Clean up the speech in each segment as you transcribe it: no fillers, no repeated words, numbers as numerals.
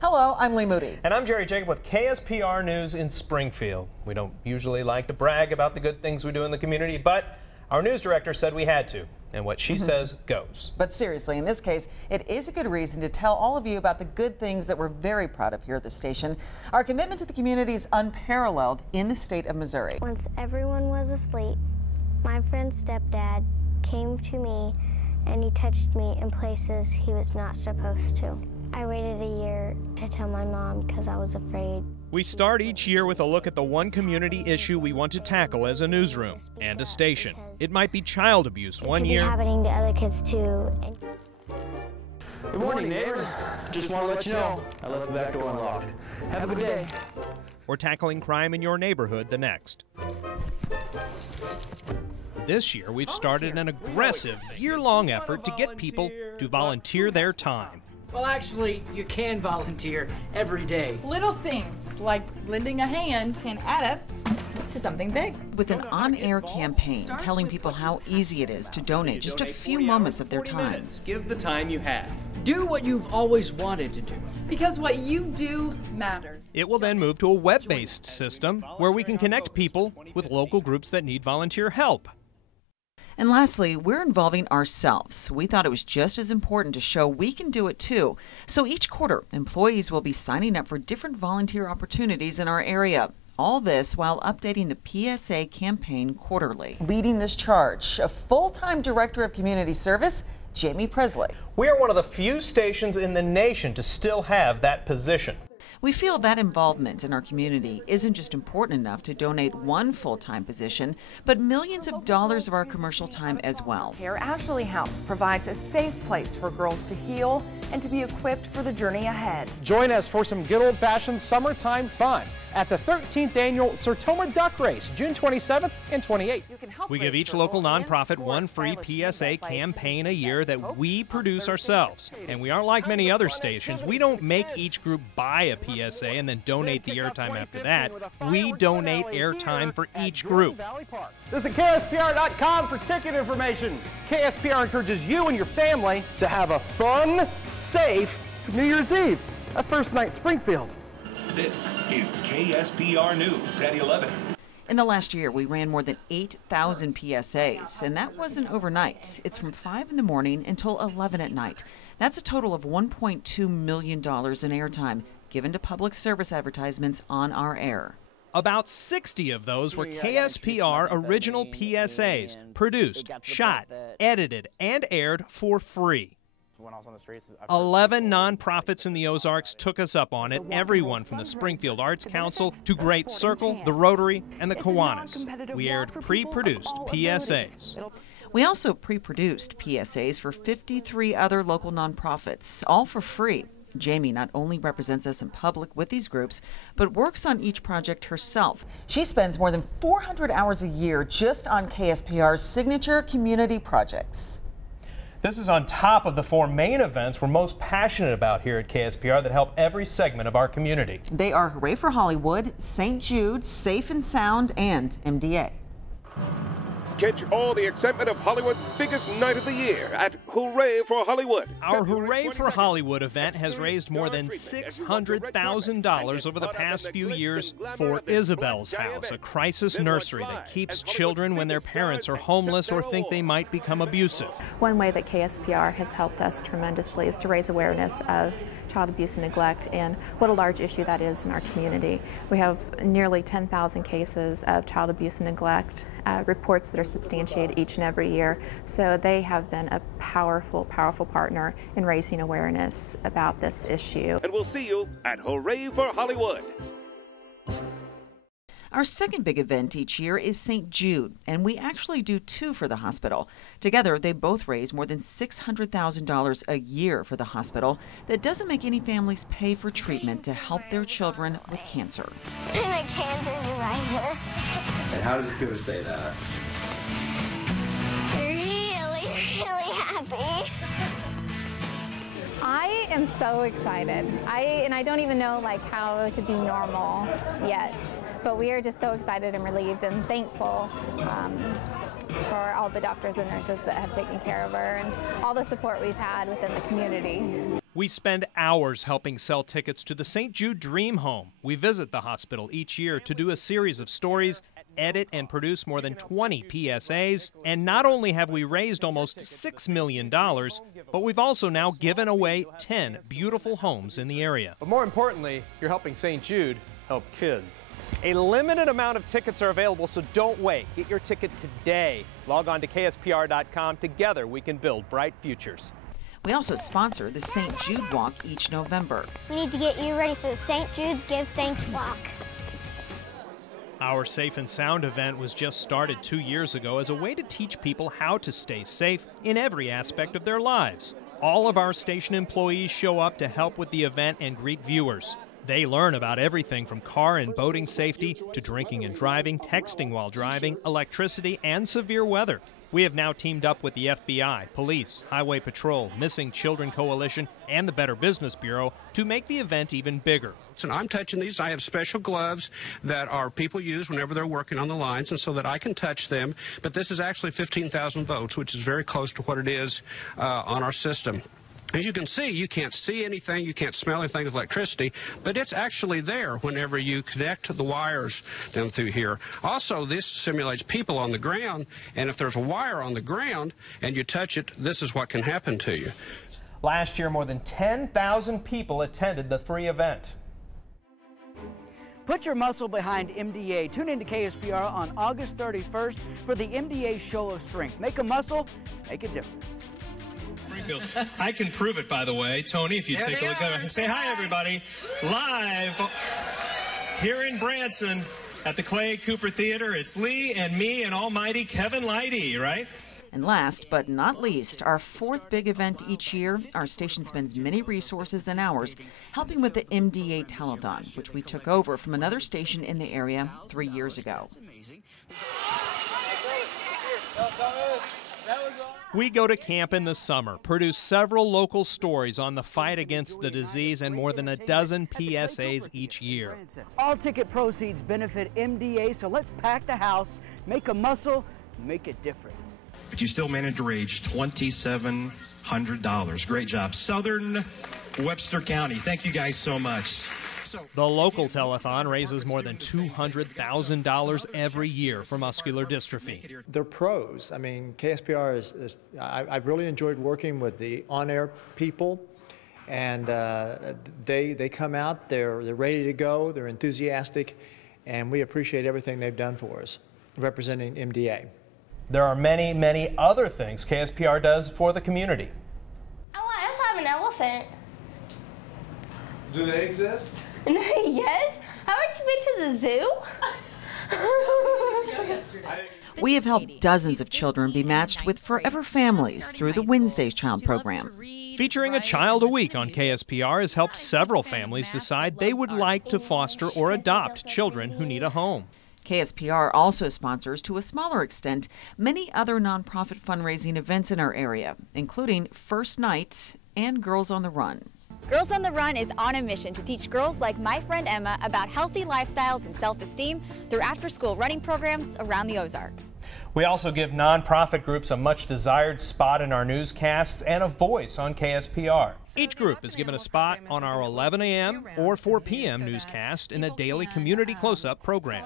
Hello, I'm Lee Moody. And I'm Jerry Jacob with KSPR News in Springfield. We don't usually like to brag about the good things we do in the community, but our news director said we had to. And what she says goes. But seriously, in this case, it is a good reason to tell all of you about the good things that we're very proud of here at the station. Our commitment to the community is unparalleled in the state of Missouri. Once everyone was asleep, my friend's stepdad came to me and he touched me in places he was not supposed to. I waited a year to tell my mom because I was afraid. We start each year with a look at the one community issue we want to tackle as a newsroom and a station. It might be child abuse one year. It could be happening to other kids too. Good morning, neighbors. Just want to let you know I left the back door unlocked. Have a good day. Or tackling crime in your neighborhood the next. This year, we've started an aggressive, year-long effort to get people to volunteer their time. Well, actually, you can volunteer every day. Little things like lending a hand can add up to something big. With an on-air campaign telling people how easy it is to donate just a few moments of their time. Give the time you have. Do what you've always wanted to do. Because what you do matters. It will then move to a web-based system where we can connect people with local groups that need volunteer help. And lastly, we're involving ourselves. We thought it was just as important to show we can do it too. So each quarter, employees will be signing up for different volunteer opportunities in our area. All this while updating the PSA campaign quarterly. Leading this charge, a full-time director of community service, Jamie Presley. We are one of the few stations in the nation to still have that position. We feel that involvement in our community isn't just important enough to donate one full-time position, but millions of dollars of our commercial time as well. Ashley House provides a safe place for girls to heal and to be equipped for the journey ahead. Join us for some good old-fashioned summertime fun at the 13th annual Sertoma Duck Race, June 27th and 28th. We give each local nonprofit one free PSA campaign a year that we produce ourselves. And we aren't like many other stations. We don't make each group buy a PSA and then donate the airtime after that. We donate airtime for each group. Visit KSPR.com for ticket information. KSPR encourages you and your family to have a fun, safe New Year's Eve at First Night Springfield. This is KSPR News at 11. In the last year, we ran more than 8,000 PSAs, and that wasn't overnight. It's from 5 in the morning until 11 at night. That's a total of $1.2 million in airtime given to public service advertisements on our air. About 60 of those were KSPR original PSAs, produced, shot, edited, and aired for free. 11 nonprofits in the Ozarks took us up on it, everyone from the Springfield Arts Council to Great Circle, the Rotary, and the Kiwanis. We aired pre-produced PSAs. We also pre-produced PSAs for 53 other local nonprofits, all for free. Jamie not only represents us in public with these groups, but works on each project herself. She spends more than 400 hours a year just on KSPR's signature community projects. This is on top of the 4 main events we're most passionate about here at KSPR that help every segment of our community. They are Hooray for Hollywood, St. Jude, Safe and Sound, and MDA. Catch all the excitement of Hollywood's biggest night of the year at Hooray for Hollywood. Our Hooray for Hollywood event has raised more than $600,000 over the past few years for Isabel's House, a crisis nursery that keeps children when their parents are homeless or think they might become abusive. One way that KSPR has helped us tremendously is to raise awareness of child abuse and neglect and what a large issue that is in our community. We have nearly 10,000 cases of child abuse and neglect, reports that are substantiated each and every year. So they have been a powerful, powerful partner in raising awareness about this issue. And we'll see you at Hooray for Hollywood. Our second big event each year is St. Jude, and we actually do 2 for the hospital. Together, they both raise more than $600,000 a year for the hospital. That doesn't make any families pay for treatment to help their children with cancer. I'm a cancer survivor. And how does it feel to say that? Really, really happy. I am so excited. I don't even know how to be normal yet, but we are just so excited and relieved and thankful for all the doctors and nurses that have taken care of her and all the support we've had within the community. We spend hours helping sell tickets to the St. Jude Dream Home. We visit the hospital each year to do a series of stories, edit and produce more than 20 PSAs, and not only have we raised almost $6 million, but we've also now given away 10 beautiful homes in the area. But more importantly, you're helping St. Jude help kids. A limited amount of tickets are available, so don't wait. Get your ticket today. Log on to KSPR.com. Together we can build bright futures. We also sponsor the St. Jude Walk each November. We need to get you ready for the St. Jude Give Thanks Walk. Our Safe and Sound event was just started 2 years ago as a way to teach people how to stay safe in every aspect of their lives. All of our station employees show up to help with the event and greet viewers. They learn about everything from car and boating safety to drinking and driving, texting while driving, electricity, and severe weather. We have now teamed up with the FBI, police, Highway Patrol, Missing Children Coalition, and the Better Business Bureau to make the event even bigger. And I'm touching these. I have special gloves that people use whenever they're working on the lines, and so that I can touch them. But this is actually 15,000 volts, which is very close to what it is on our system. As you can see, you can't see anything, you can't smell anything with electricity, but it's actually there whenever you connect the wires down through here. Also, this simulates people on the ground, and if there's a wire on the ground and you touch it, this is what can happen to you. Last year, more than 10,000 people attended the free event. Put your muscle behind MDA. Tune in to KSPR on August 31st for the MDA Show of Strength. Make a muscle, make a difference. I can prove it, by the way. Tony, if you take a look at it. Say hi, everybody. Live here in Branson at the Clay Cooper Theater. It's Lee and me and almighty Kevin Leidy, right? And last but not least, our fourth big event each year, our station spends many resources and hours helping with the MDA Telethon, which we took over from another station in the area 3 years ago. We go to camp in the summer, produce several local stories on the fight against the disease, and more than a dozen PSAs each year. All ticket proceeds benefit MDA, so let's pack the house, make a muscle, make a difference. But you still managed to raise $2,700. Great job. Southern Webster County, thank you guys so much. The local telethon raises more than $200,000 every year for muscular dystrophy. They're pros. I mean, KSPR I've really enjoyed working with the on-air people, and they come out, they're ready to go, they're enthusiastic, and we appreciate everything they've done for us, representing MDA. There are many, many other things KSPR does for the community. Oh, I also have an elephant. Do they exist? Yes. Haven't you been to the zoo? We have helped dozens of children be matched with forever families through the Wednesday's Child program. Featuring a child a week on KSPR has helped several families decide they would like to foster or adopt children who need a home. KSPR also sponsors, to a smaller extent, many other nonprofit fundraising events in our area, including First Night and Girls on the Run. Girls on the Run is on a mission to teach girls like my friend Emma about healthy lifestyles and self-esteem through after-school running programs around the Ozarks. We also give nonprofit groups a much desired spot in our newscasts and a voice on KSPR. Each group is given a spot on our 11 a.m. or 4 p.m. newscast in a daily community close-up program.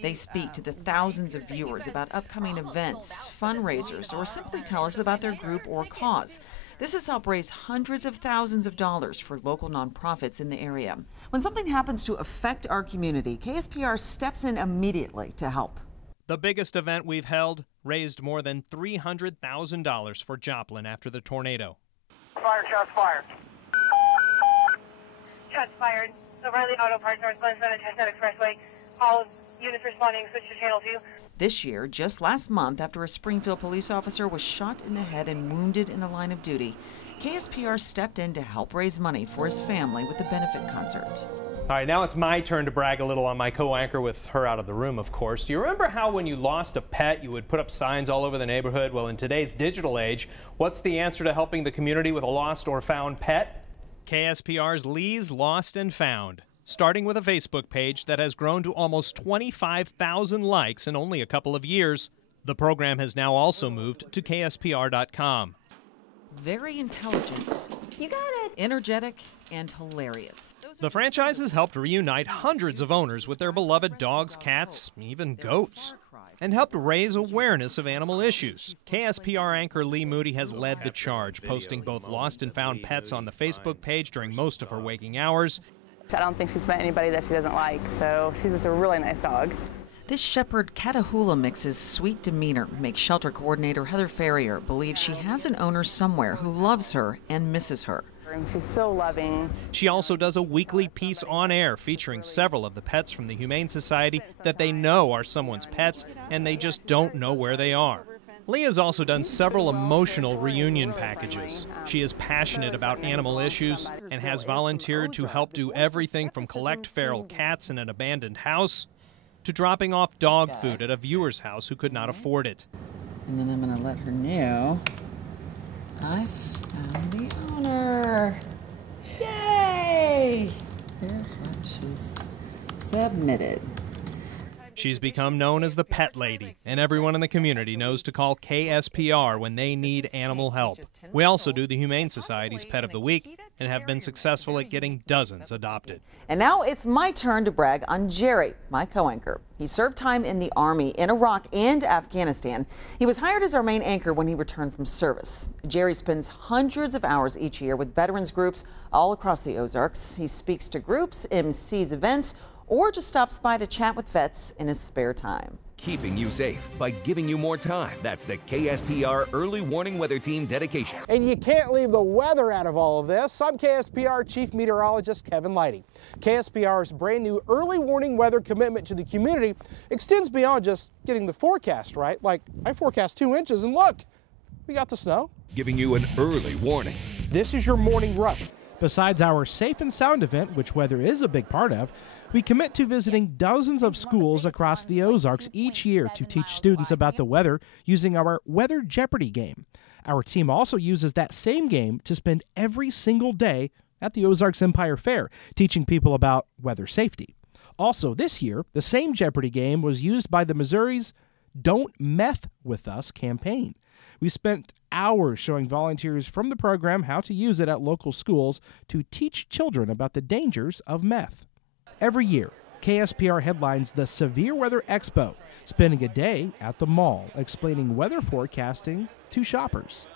They speak to the thousands of viewers about upcoming events, fundraisers, or simply tell us about their group or cause. This has helped raise hundreds of thousands of dollars for local nonprofits in the area. When something happens to affect our community, KSPR steps in immediately to help. The biggest event we've held raised more than $300,000 for Joplin after the tornado. Fire, shots fired. Shots fired. O'Reilly Auto Parts, northbound Chestnut Expressway. All units responding, switch to channel 2. This year, just last month, after a Springfield police officer was shot in the head and wounded in the line of duty, KSPR stepped in to help raise money for his family with the benefit concert. All right, now it's my turn to brag a little on my co-anchor with her out of the room, of course. Do you remember how when you lost a pet, you would put up signs all over the neighborhood? Well, in today's digital age, what's the answer to helping the community with a lost or found pet? KSPR's Lee's Lost and Found, starting with a Facebook page that has grown to almost 25,000 likes in only a couple of years. The program has now also moved to KSPR.com. very intelligent, You got it. energetic, and hilarious. The franchise has helped reunite hundreds of owners with their beloved dogs, cats, even goats, and helped raise awareness of animal issues. KSPR anchor Lee Moody has led the charge, posting both lost and found pets on the Facebook page during most of her waking hours. I don't think she's met anybody that she doesn't like, so she's just a really nice dog. This shepherd Catahoula mix's sweet demeanor makes shelter coordinator Heather Ferrier believe she has an owner somewhere who loves her and misses her. And she's so loving. She also does a weekly piece on air featuring several of the pets from the Humane Society that they know are someone's pets and they just don't know where they are. Lee has also done several emotional reunion packages. She is passionate about animal issues and has volunteered to help do everything from collect feral cats in an abandoned house to dropping off dog food at a viewer's house who could not afford it. And then I'm going to let her know I found the owner. Yay! Here's what she's submitted. She's become known as the Pet Lady, and everyone in the community knows to call KSPR when they need animal help. We also do the Humane Society's Pet of the Week and have been successful at getting dozens adopted. And now it's my turn to brag on Jerry, my co-anchor. He served time in the Army in Iraq and Afghanistan. He was hired as our main anchor when he returned from service. Jerry spends hundreds of hours each year with veterans groups all across the Ozarks. He speaks to groups, MCs events, or just stops by to chat with vets in his spare time. Keeping you safe by giving you more time. That's the KSPR Early Warning Weather Team dedication. And you can't leave the weather out of all of this. I'm KSPR Chief Meteorologist Kevin Lighty. KSPR's brand new early warning weather commitment to the community extends beyond just getting the forecast right. Like, I forecast 2 inches and look, we got the snow. Giving you an early warning. This is your morning rush. Besides our Safe and Sound event, which weather is a big part of, we commit to visiting dozens of schools across the Ozarks each year to teach students about the weather using our Weather Jeopardy game. Our team also uses that same game to spend every single day at the Ozarks Empire Fair, teaching people about weather safety. Also this year, the same Jeopardy game was used by the Missouri's Don't Meth With Us campaign. We spent hours showing volunteers from the program how to use it at local schools to teach children about the dangers of meth. Every year, KSPR headlines the Severe Weather Expo, spending a day at the mall explaining weather forecasting to shoppers.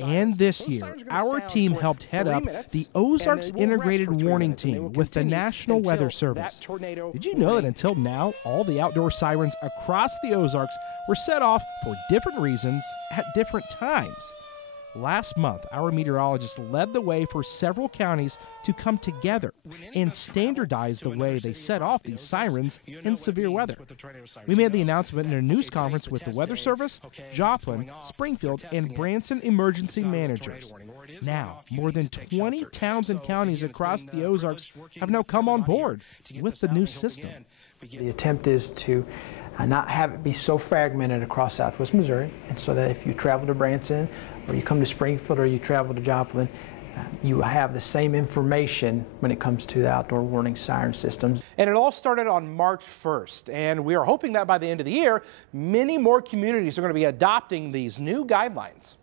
And this year, our team helped head up the Ozarks Integrated Warning Team with the National Weather Service. Did you know that until now, all the outdoor sirens across the Ozarks were set off for different reasons at different times? Last month, our meteorologists led the way for several counties to come together and standardize the way they set off these sirens in severe weather. We made the announcement in a news conference with the Weather Service, Joplin, Springfield, and Branson emergency managers. Now, more than 20 towns and counties across the Ozarks have now come on board with the new system. The attempt is to not have it be so fragmented across southwest Missouri, and so that if you travel to Branson, or you come to Springfield, or you travel to Joplin, you have the same information when it comes to the outdoor warning siren systems. And it all started on March 1st, and we are hoping that by the end of the year, many more communities are going to be adopting these new guidelines.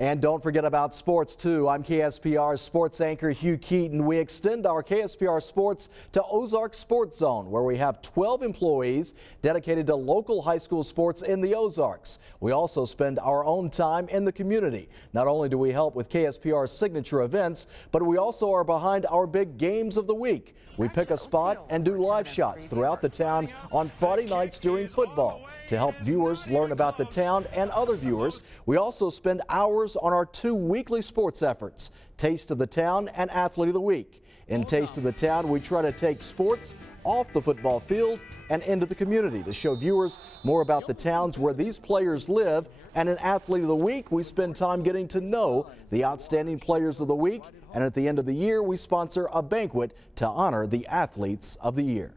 And don't forget about sports, too. I'm KSPR's sports anchor Hugh Keaton. We extend our KSPR Sports to Ozark Sports Zone, where we have 12 employees dedicated to local high school sports in the Ozarks. We also spend our own time in the community. Not only do we help with KSPR's signature events, but we also are behind our big games of the week. We pick a spot and do live shots throughout the town on Friday nights during football. To help viewers learn about the town and other viewers, we also spend hours on our 2 weekly sports efforts, Taste of the Town and Athlete of the Week. In Taste of the Town, we try to take sports off the football field and into the community to show viewers more about the towns where these players live. And in Athlete of the Week, we spend time getting to know the outstanding players of the week. And at the end of the year, we sponsor a banquet to honor the athletes of the year.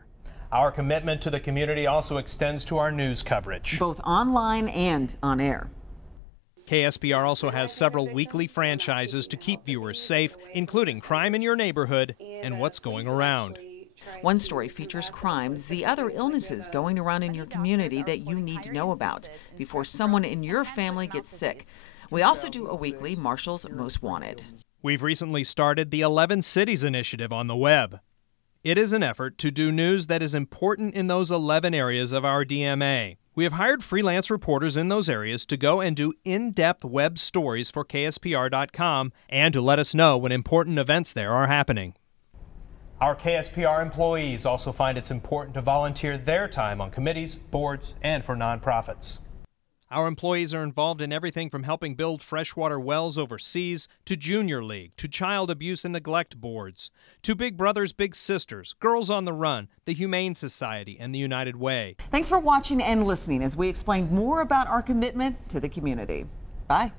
Our commitment to the community also extends to our news coverage, both online and on air. KSPR also has several weekly franchises to keep viewers safe, including Crime in Your Neighborhood and What's Going Around. One story features crimes, the other illnesses going around in your community that you need to know about before someone in your family gets sick. We also do a weekly Marshall's Most Wanted. We've recently started the 11 Cities Initiative on the web. It is an effort to do news that is important in those 11 areas of our DMA. We have hired freelance reporters in those areas to go and do in-depth web stories for KSPR.com and to let us know when important events there are happening. Our KSPR employees also find it's important to volunteer their time on committees, boards, and for nonprofits. Our employees are involved in everything from helping build freshwater wells overseas, to Junior League, to Child Abuse and Neglect boards, to Big Brothers Big Sisters, Girls on the Run, the Humane Society, and the United Way. Thanks for watching and listening as we explain more about our commitment to the community. Bye.